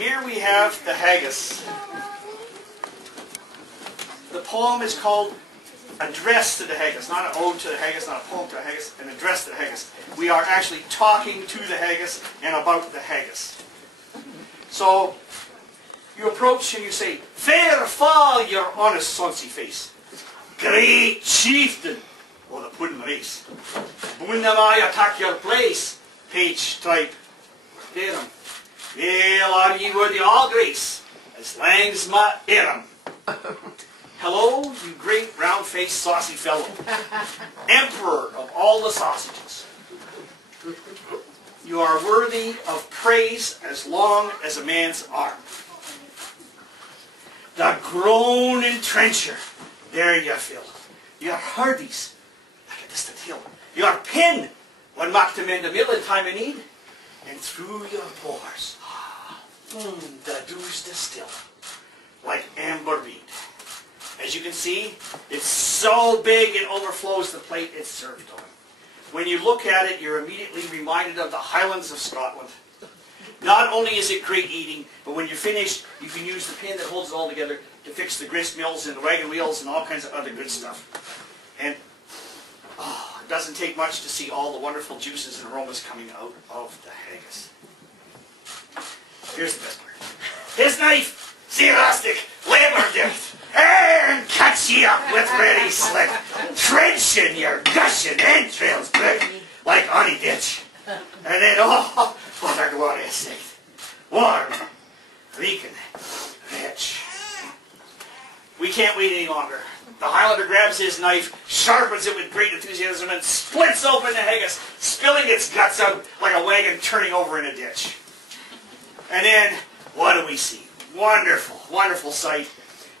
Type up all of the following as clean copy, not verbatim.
Here we have the Haggis. The poem is called Address to the Haggis. Not an ode to the Haggis, not a poem to the Haggis, an address to the Haggis. We are actually talking to the Haggis and about the Haggis. So, you approach and you say, "Fair fall, your honest sonsy face, great chieftain of the puddin' race. When am I attack your place, page stripe, darum. Well are ye worthy all grace, as lang's my erum. Hello, you great round-faced saucy fellow, emperor of all the sausages. You are worthy of praise as long as a man's arm. The groaning trencher, there you fill. Your hardies, look at this hill. Your pin, one mock to mend a mill in time of need. And through your pores, the dew's distill, like amber bead. As you can see, it's so big it overflows the plate it's served on. When you look at it, you're immediately reminded of the Highlands of Scotland. Not only is it great eating, but when you're finished, you can use the pin that holds it all together to fix the grist mills and the wagon wheels and all kinds of other good stuff. And it doesn't take much to see all the wonderful juices and aromas coming out of the Haggis. Here's the best part. His knife, see rustic, labour dirt, and cuts ye up with ready slick, trenching your gushing entrails quick, like honey ditch. And then, oh, what a glorious sight. Warm, reeking, rich. We can't wait any longer. The Highlander grabs his knife, sharpens it with great enthusiasm, and splits open the Haggis, spilling its guts out like a wagon turning over in a ditch. And then, what do we see? Wonderful, wonderful sight.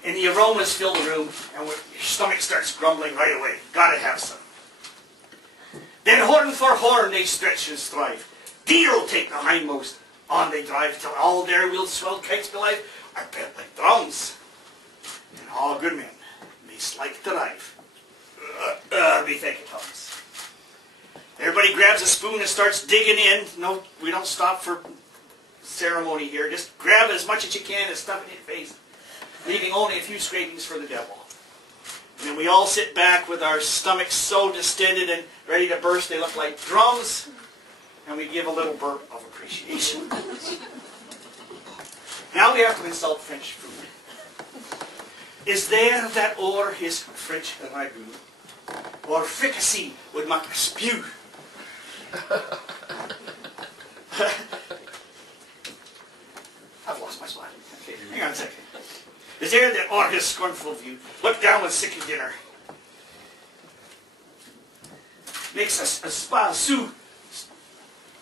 And the aromas fill the room, and your stomach starts grumbling right away. Gotta have some. Then horn for horn they stretch and strive. Deer take the hindmost, on they drive, till all their wheels swell kites belive are bent like drums. And all good men may slike to rive. Be thick it comes. Everybody grabs a spoon and starts digging in. No, we don't stop for ceremony here. Just grab as much as you can and stuff it in your face, leaving only a few scrapings for the devil. And then we all sit back with our stomachs so distended and ready to burst they look like drums, and we give a little burp of appreciation. Now we have to insult French food. Is there that o'er his French ragout, or fricassee would make a spew? I've lost my spot. Okay, hang on a second. Is there that o'er his scornful view, look down with sick of dinner, makes a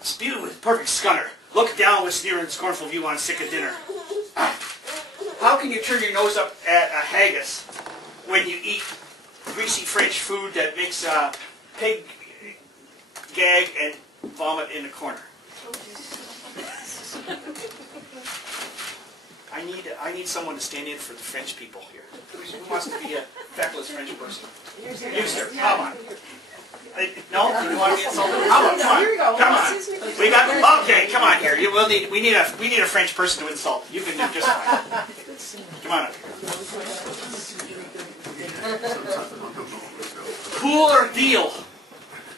spew with perfect scunner, look down with sneer and scornful view on sick of dinner. How can you turn your nose up at a haggis when you eat greasy French food that makes a pig gag and vomit in the corner? I need someone to stand in for the French people here. Who wants to be a feckless French person? You, sir. Come on. No? You want to be insulted? Come on. Come on. We got. Okay. Come on here. We need a French person to insult. You can do just fine. Come on up here. Poor deal.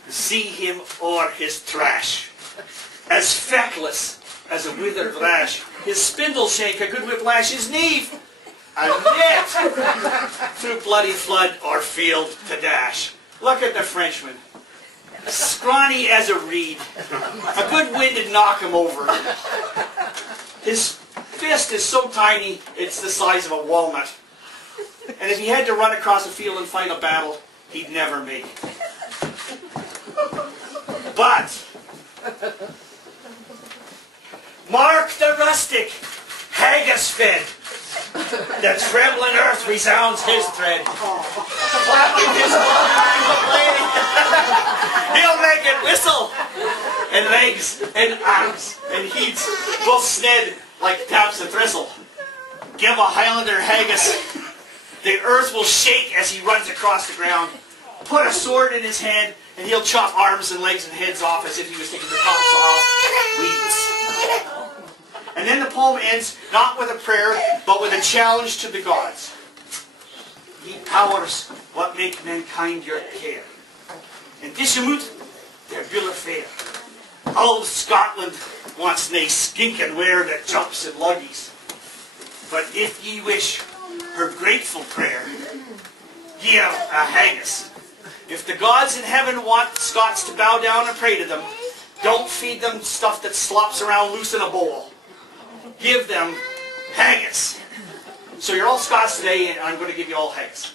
See him o'er his trash, as feckless as a withered rash. His spindle shake, a good whiplash, his knee a net through bloody flood or field to dash. Look at the Frenchman, scrawny as a reed. A good wind would knock him over. His fist is so tiny, it's the size of a walnut. And if he had to run across a field and fight a battle, he'd never make it. But mark the rustic, Haggis fed. The trembling earth resounds his tread. Flapping his blade, he'll make it whistle. And legs and arms and heats both sned like taps of thistle. Give a Highlander Haggis. The earth will shake as he runs across the ground. Put a sword in his hand and he'll chop arms and legs and heads off as if he was taking the tops off weeds. And then the poem ends not with a prayer, but with a challenge to the gods. Ye powers, what make mankind your care, and dishamoot their bill of fare. All of Scotland wants nae skinking ware that jumps in luggies. But if ye wish her grateful prayer, give a haggis. If the gods in heaven want Scots to bow down and pray to them, don't feed them stuff that slops around loose in a bowl. Give them haggis. So you're all Scots today, and I'm going to give you all haggis.